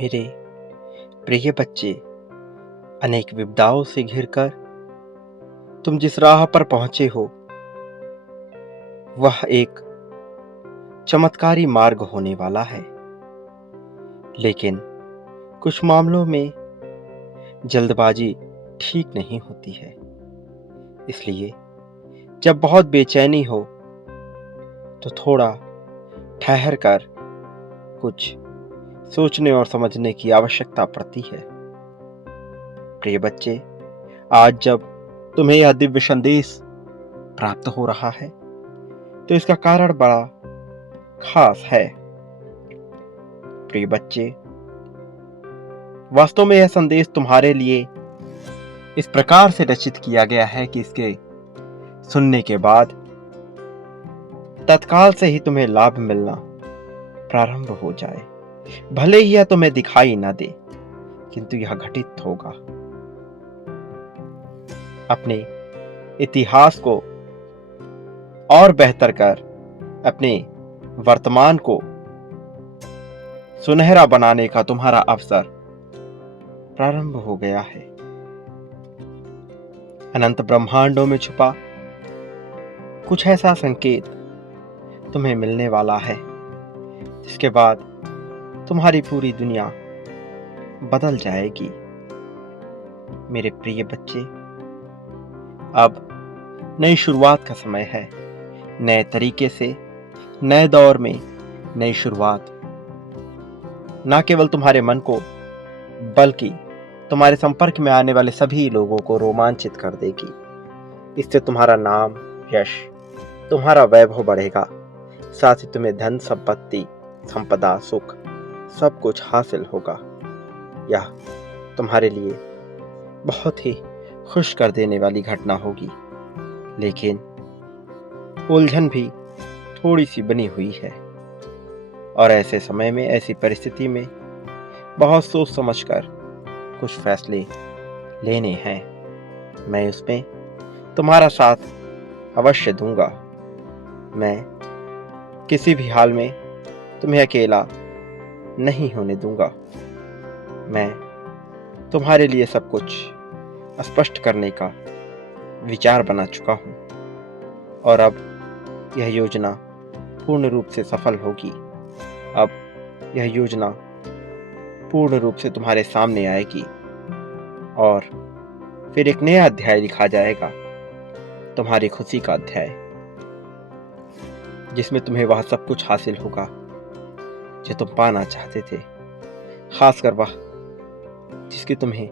मेरे प्रिय बच्चे, अनेक विपदाओं से घिरकर तुम जिस राह पर पहुंचे हो वह एक चमत्कारी मार्ग होने वाला है। लेकिन कुछ मामलों में जल्दबाजी ठीक नहीं होती है। इसलिए जब बहुत बेचैनी हो तो थोड़ा ठहर कर कुछ सोचने और समझने की आवश्यकता पड़ती है। प्रिय बच्चे, आज जब तुम्हें यह दिव्य संदेश प्राप्त हो रहा है तो इसका कारण बड़ा खास है। प्रिय बच्चे, वास्तव में यह संदेश तुम्हारे लिए इस प्रकार से रचित किया गया है कि इसके सुनने के बाद तत्काल से ही तुम्हें लाभ मिलना प्रारंभ हो जाए। भले ही यह तुम्हें दिखाई ना दे, किंतु यह घटित होगा। अपने इतिहास को और बेहतर कर अपने वर्तमान को सुनहरा बनाने का तुम्हारा अवसर प्रारंभ हो गया है। अनंत ब्रह्मांडों में छुपा कुछ ऐसा संकेत तुम्हें मिलने वाला है जिसके बाद तुम्हारी पूरी दुनिया बदल जाएगी। मेरे प्रिय बच्चे, अब नई शुरुआत का समय है। नए तरीके से, नए दौर में नई शुरुआत न केवल तुम्हारे मन को बल्कि तुम्हारे संपर्क में आने वाले सभी लोगों को रोमांचित कर देगी। इससे तुम्हारा नाम, यश, तुम्हारा वैभव बढ़ेगा। साथ ही तुम्हें धन, संपत्ति, संपदा, सुख सब कुछ हासिल होगा। यह तुम्हारे लिए बहुत ही खुश कर देने वाली घटना होगी। लेकिन उलझन भी थोड़ी सी बनी हुई है और ऐसे समय में, ऐसी परिस्थिति में बहुत सोच समझकर कुछ फैसले लेने हैं। मैं उसमें तुम्हारा साथ अवश्य दूंगा। मैं किसी भी हाल में तुम्हें अकेला नहीं होने दूंगा। मैं तुम्हारे लिए सब कुछ स्पष्ट करने का विचार बना चुका हूं और अब यह योजना पूर्ण रूप से सफल होगी। अब यह योजना पूर्ण रूप से तुम्हारे सामने आएगी और फिर एक नया अध्याय लिखा जाएगा, तुम्हारी खुशी का अध्याय, जिसमें तुम्हें वह सब कुछ हासिल होगा जो तुम पाना चाहते थे। खासकर वह जिसकी तुम्हें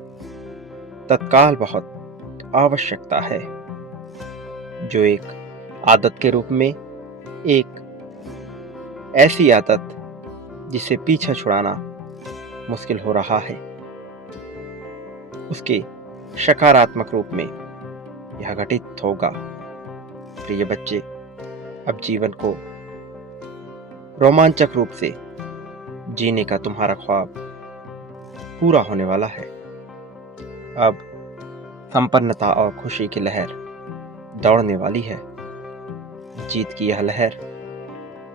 तत्काल बहुत आवश्यकता है, जो एक आदत के रूप में, एक ऐसी आदत जिसे पीछा छुड़ाना मुश्किल हो रहा है, उसके सकारात्मक रूप में यह घटित होगा। प्रिय बच्चे, अब जीवन को रोमांचक रूप से जीने का तुम्हारा ख्वाब पूरा होने वाला है। अब संपन्नता और खुशी की लहर दौड़ने वाली है। जीत की यह लहर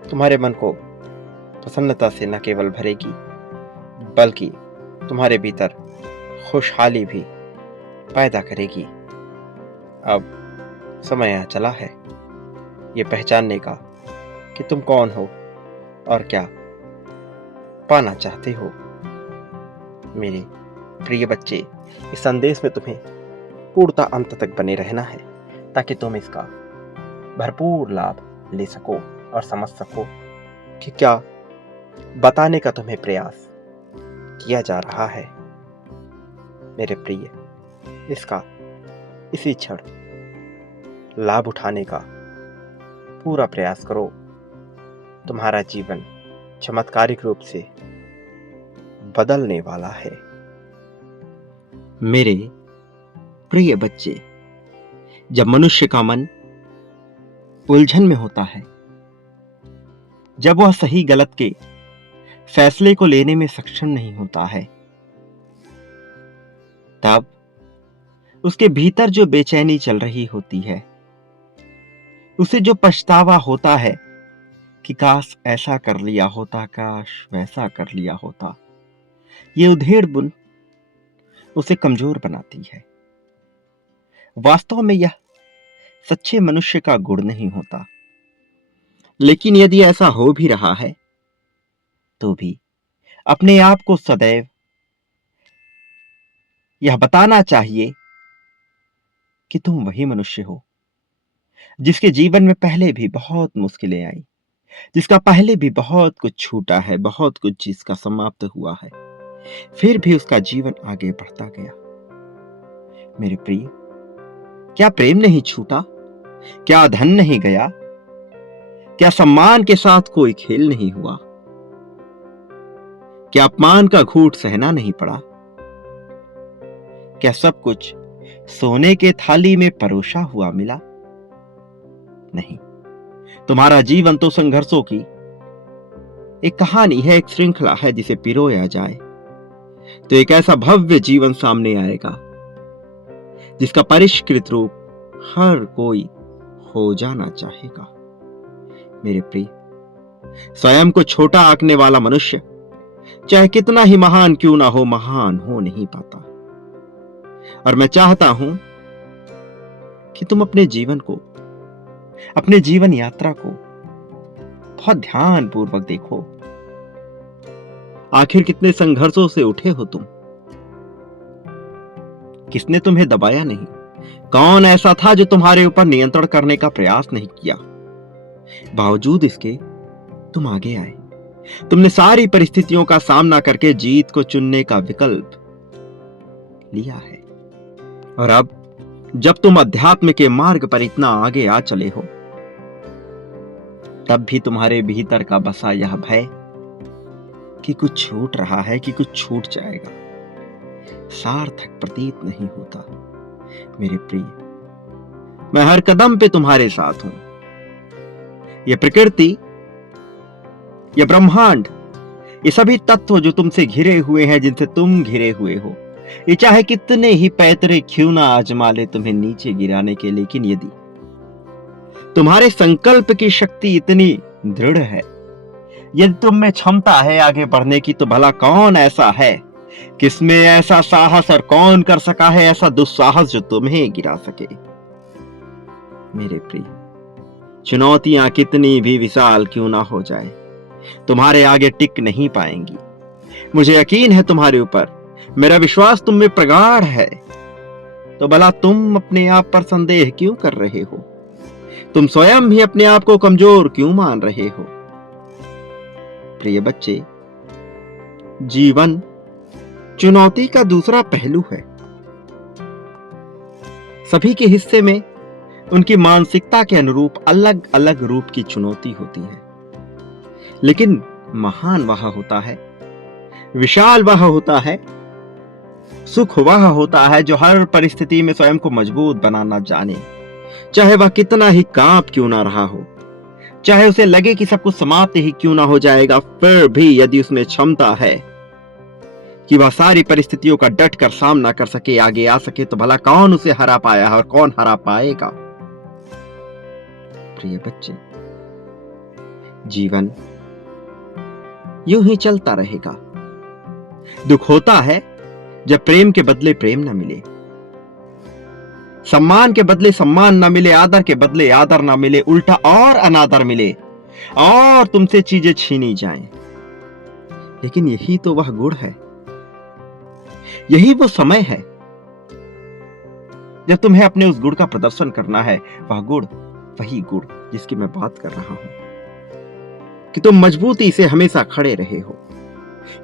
तुम्हारे मन को प्रसन्नता से न केवल भरेगी बल्कि तुम्हारे भीतर खुशहाली भी पैदा करेगी। अब समय आ चला है ये पहचानने का कि तुम कौन हो और क्या पाना चाहते हो। मेरे प्रिय बच्चे, इस संदेश में तुम्हें पूर्णतः अंत तक बने रहना है ताकि तुम इसका भरपूर लाभ ले सको और समझ सको कि क्या बताने का तुम्हें प्रयास किया जा रहा है। मेरे प्रिय, इसका इसी क्षण लाभ उठाने का पूरा प्रयास करो। तुम्हारा जीवन चमत्कारिक रूप से बदलने वाला है। मेरे प्रिय बच्चे, जब मनुष्य का मन उलझन में होता है, जब वह सही गलत के फैसले को लेने में सक्षम नहीं होता है, तब उसके भीतर जो बेचैनी चल रही होती है, उसे जो पछतावा होता है कि काश ऐसा कर लिया होता, काश वैसा कर लिया होता, ये उधेड़ बुन उसे कमजोर बनाती है। वास्तव में यह सच्चे मनुष्य का गुण नहीं होता। लेकिन यदि ऐसा हो भी रहा है तो भी अपने आप को सदैव यह बताना चाहिए कि तुम वही मनुष्य हो जिसके जीवन में पहले भी बहुत मुश्किलें आई, जिसका पहले भी बहुत कुछ छूटा है, बहुत कुछ जिसका समाप्त हुआ है, फिर भी उसका जीवन आगे बढ़ता गया। मेरे प्रिय, क्या प्रेम नहीं छूटा? क्या धन नहीं गया? क्या सम्मान के साथ कोई खेल नहीं हुआ? क्या अपमान का घूंट सहना नहीं पड़ा? क्या सब कुछ सोने के थाली में परोसा हुआ मिला? नहीं, तुम्हारा जीवन तो संघर्षों की एक कहानी है, एक श्रृंखला है जिसे पिरोया जाए तो एक ऐसा भव्य जीवन सामने आएगा जिसका परिष्कृत रूप हर कोई हो जाना चाहेगा। मेरे प्रिय, स्वयं को छोटा आंकने वाला मनुष्य चाहे कितना ही महान क्यों ना हो, महान हो नहीं पाता। और मैं चाहता हूं कि तुम अपने जीवन को, अपने जीवन यात्रा को बहुत ध्यानपूर्वक देखो। आखिर कितने संघर्षों से उठे हो तुम? किसने तुम्हें दबाया नहीं? कौन ऐसा था जो तुम्हारे ऊपर नियंत्रण करने का प्रयास नहीं किया? बावजूद इसके तुम आगे आए। तुमने सारी परिस्थितियों का सामना करके जीत को चुनने का विकल्प लिया है। और अब जब तुम अध्यात्म के मार्ग पर इतना आगे आ चले हो, तब भी तुम्हारे भीतर का बसा यह भय कि कुछ छूट रहा है, कि कुछ छूट जाएगा, सार्थक प्रतीत नहीं होता। मेरे प्रिय, मैं हर कदम पे तुम्हारे साथ हूं। यह प्रकृति, यह ब्रह्मांड, ये सभी तत्व जो तुमसे घिरे हुए हैं, जिनसे तुम घिरे हुए हो, ये चाहे कितने ही पैतरे क्यों ना आजमा ले तुम्हें नीचे गिराने के, लेकिन यदि तुम्हारे संकल्प की शक्ति इतनी दृढ़ है, यदि तुम में क्षमता है आगे बढ़ने की, तो भला कौन ऐसा है, किसमें ऐसा साहस, और कौन कर सका है ऐसा दुस्साहस जो तुम्हें गिरा सके। मेरे प्रिय, चुनौतियां कितनी भी विशाल क्यों ना हो जाए, तुम्हारे आगे टिक नहीं पाएंगी। मुझे यकीन है तुम्हारे ऊपर, मेरा विश्वास तुम में प्रगाढ़ है। तो भला तुम अपने आप पर संदेह क्यों कर रहे हो? तुम स्वयं भी अपने आप को कमजोर क्यों मान रहे हो? प्रिय बच्चे, जीवन चुनौती का दूसरा पहलू है। सभी के हिस्से में उनकी मानसिकता के अनुरूप अलग अलग रूप की चुनौती होती है, लेकिन महान वह होता है, विशाल वह होता है, सुख वह होता है जो हर परिस्थिति में स्वयं को मजबूत बनाना जाने। चाहे वह कितना ही कांप क्यों ना रहा हो, चाहे उसे लगे कि सब कुछ समाप्त ही क्यों ना हो जाएगा, फिर भी यदि उसमें क्षमता है कि वह सारी परिस्थितियों का डट कर सामना कर सके, आगे आ सके, तो भला कौन उसे हरा पाया है और कौन हरा पाएगा? प्रिय बच्चे, जीवन यूं ही चलता रहेगा। दुख होता है जब प्रेम के बदले प्रेम न मिले, सम्मान के बदले सम्मान न मिले, आदर के बदले आदर न मिले, उल्टा और अनादर मिले, और तुमसे चीजें छीनी जाएं। लेकिन यही तो वह गुण है, यही वो समय है जब तुम्हें अपने उस गुण का प्रदर्शन करना है। वह गुण, वही गुण जिसकी मैं बात कर रहा हूं, कि तुम मजबूती से हमेशा खड़े रहे हो,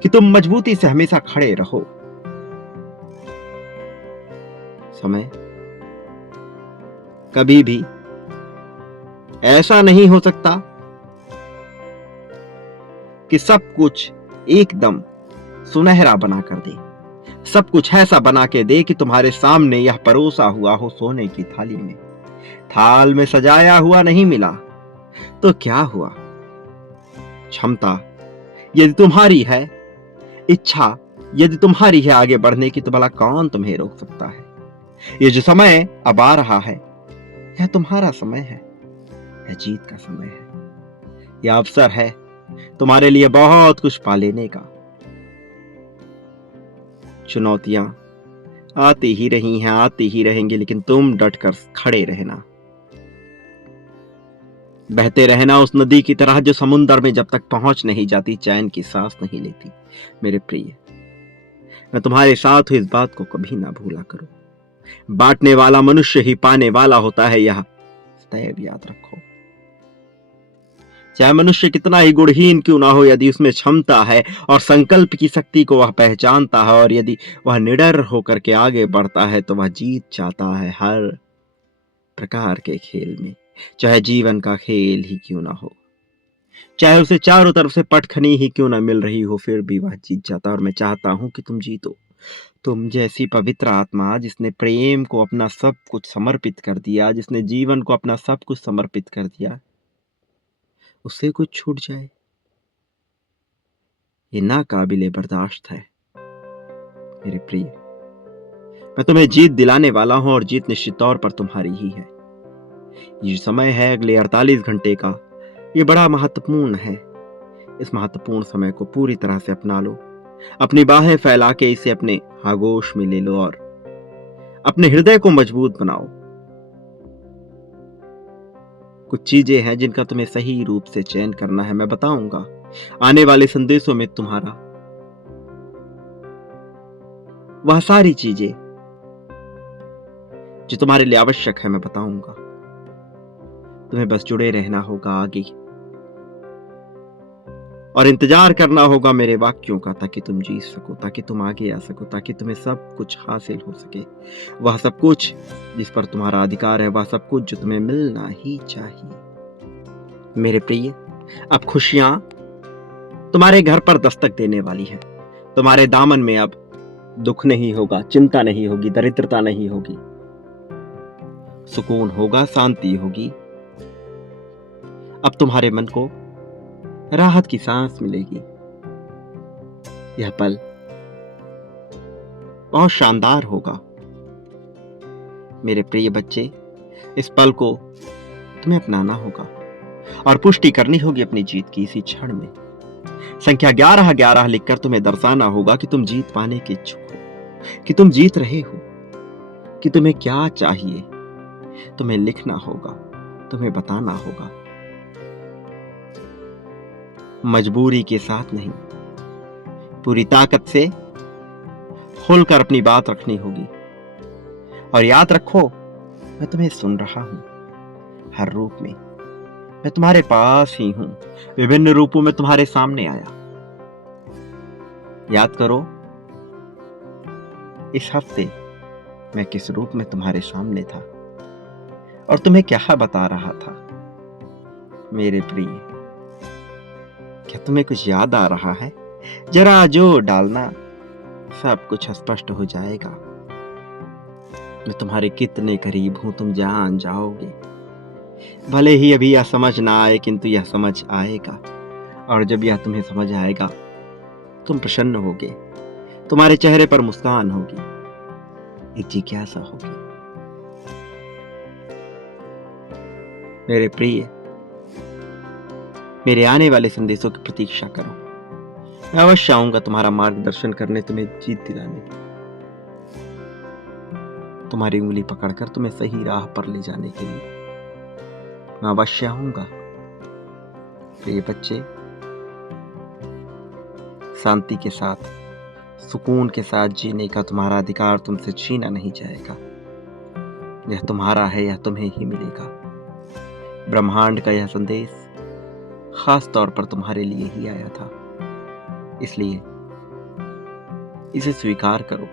कि तुम मजबूती से हमेशा खड़े रहो। समय कभी भी ऐसा नहीं हो सकता कि सब कुछ एकदम सुनहरा बना कर दे, सब कुछ ऐसा बना के दे कि तुम्हारे सामने यह परोसा हुआ हो सोने की थाली में, थाल में सजाया हुआ नहीं मिला तो क्या हुआ? क्षमता यदि तुम्हारी है, इच्छा यदि तुम्हारी है आगे बढ़ने की, तो भला कौन तुम्हें रोक सकता है? ये जो समय अब आ रहा है, यह तुम्हारा समय है, यह जीत का समय है, यह अवसर है तुम्हारे लिए बहुत कुछ पा लेने का। चुनौतियां आती ही रही हैं, आती ही रहेंगी, लेकिन तुम डटकर खड़े रहना, बहते रहना उस नदी की तरह जो समुद्र में जब तक पहुंच नहीं जाती चैन की सांस नहीं लेती। मेरे प्रिय, मैं तुम्हारे साथ हूं, इस बात को कभी ना भूला करो। बांटने वाला मनुष्य ही पाने वाला होता है, यह सदैव याद रखो। चाहे मनुष्य कितना ही गुणहीन क्यों ना हो, यदि उसमें क्षमता है और संकल्प की शक्ति को वह पहचानता है, और यदि वह निडर होकर के आगे बढ़ता है, तो वह जीत जाता है हर प्रकार के खेल में, चाहे जीवन का खेल ही क्यों ना हो, चाहे उसे चारों तरफ से पटखनी ही क्यों ना मिल रही हो, फिर भी वह जीत जाता है। और मैं चाहता हूं कि तुम जीतो। तुम जैसी पवित्र आत्मा, जिसने प्रेम को अपना सब कुछ समर्पित कर दिया, जिसने जीवन को अपना सब कुछ समर्पित कर दिया, उससे कुछ छूट जाए, ये नाकाबिले बर्दाश्त है। मेरे प्रिय, मैं तुम्हें जीत दिलाने वाला हूं, और जीत निश्चित तौर पर तुम्हारी ही है। ये समय है अगले 48 घंटे का, ये बड़ा महत्वपूर्ण है। इस महत्वपूर्ण समय को पूरी तरह से अपना लो, अपनी बाहें फैला के इसे अपने आगोश में ले लो, और अपने हृदय को मजबूत बनाओ। कुछ चीजें हैं जिनका तुम्हें सही रूप से चयन करना है, मैं बताऊंगा आने वाले संदेशों में। तुम्हारा वह सारी चीजें जो तुम्हारे लिए आवश्यक है मैं बताऊंगा। तुम्हें बस जुड़े रहना होगा आगे, और इंतजार करना होगा मेरे वाक्यों का, ताकि तुम जीत सको, ताकि तुम आगे आ सको, ताकि तुम्हें सब कुछ हासिल हो सके। वह सब कुछ जिस पर तुम्हारा अधिकार है, वह सब कुछ जो तुम्हें मिलना ही चाहिए। मेरे प्रिय, अब खुशियां तुम्हारे घर पर दस्तक देने वाली है। तुम्हारे दामन में अब दुख नहीं होगा, चिंता नहीं होगी, दरिद्रता नहीं होगी, सुकून होगा, शांति होगी। अब तुम्हारे मन को राहत की सांस मिलेगी। यह पल बहुत शानदार होगा। मेरे प्रिय बच्चे, इस पल को तुम्हें अपनाना होगा और पुष्टि करनी होगी अपनी जीत की इसी क्षण में। संख्या 11-11 लिखकर तुम्हें दर्शाना होगा कि तुम जीत पाने के इच्छुक हो, कि तुम जीत रहे हो, कि तुम्हें क्या चाहिए। तुम्हें लिखना होगा, तुम्हें बताना होगा, मजबूरी के साथ नहीं, पूरी ताकत से खुलकर अपनी बात रखनी होगी। और याद रखो, मैं तुम्हें सुन रहा हूं, हर रूप में मैं तुम्हारे पास ही हूं, विभिन्न रूपों में तुम्हारे सामने आया। याद करो, इस हफ्ते मैं किस रूप में तुम्हारे सामने था और तुम्हें क्या बता रहा था। मेरे प्रिय, क्या तुम्हें कुछ याद आ रहा है? जरा जोर डालना, सब कुछ स्पष्ट हो जाएगा। मैं तुम्हारे कितने करीब हूं तुम जान जाओगे। भले ही अभी यह समझ ना आए, किंतु यह समझ आएगा, और जब यह तुम्हें समझ आएगा तुम प्रसन्न होगे, तुम्हारे चेहरे पर मुस्कान होगी, एक जिज्ञासा होगी। मेरे प्रिय, मेरे आने वाले संदेशों की प्रतीक्षा करो। मैं अवश्य आऊंगा तुम्हारा मार्गदर्शन करने, तुम्हें जीत दिलाने, तुम्हारी उंगली पकड़कर तुम्हें सही राह पर ले जाने के लिए मैं अवश्य आऊंगा। प्रिय बच्चे, शांति के साथ, सुकून के साथ जीने का तुम्हारा अधिकार तुमसे छीना नहीं जाएगा। यह तुम्हारा है, यह तुम्हें ही मिलेगा। ब्रह्मांड का यह संदेश खास तौर पर तुम्हारे लिए ही आया था, इसलिए इसे स्वीकार करो।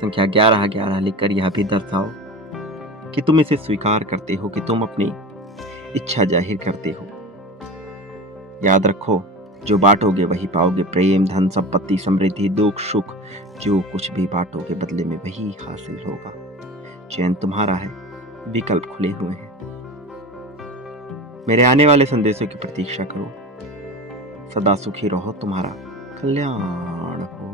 संख्या 11-11 लिखकर यह भी दर्शाओ कि तुम इसे स्वीकार करते हो, कि तुम अपनी इच्छा जाहिर करते हो। याद रखो, जो बांटोगे वही पाओगे। प्रेम, धन, संपत्ति, समृद्धि, दुख, सुख, जो कुछ भी बांटोगे बदले में वही हासिल होगा। चयन तुम्हारा है, विकल्प खुले हुए हैं। मेरे आने वाले संदेशों की प्रतीक्षा करो। सदा सुखी रहो, तुम्हारा कल्याण हो।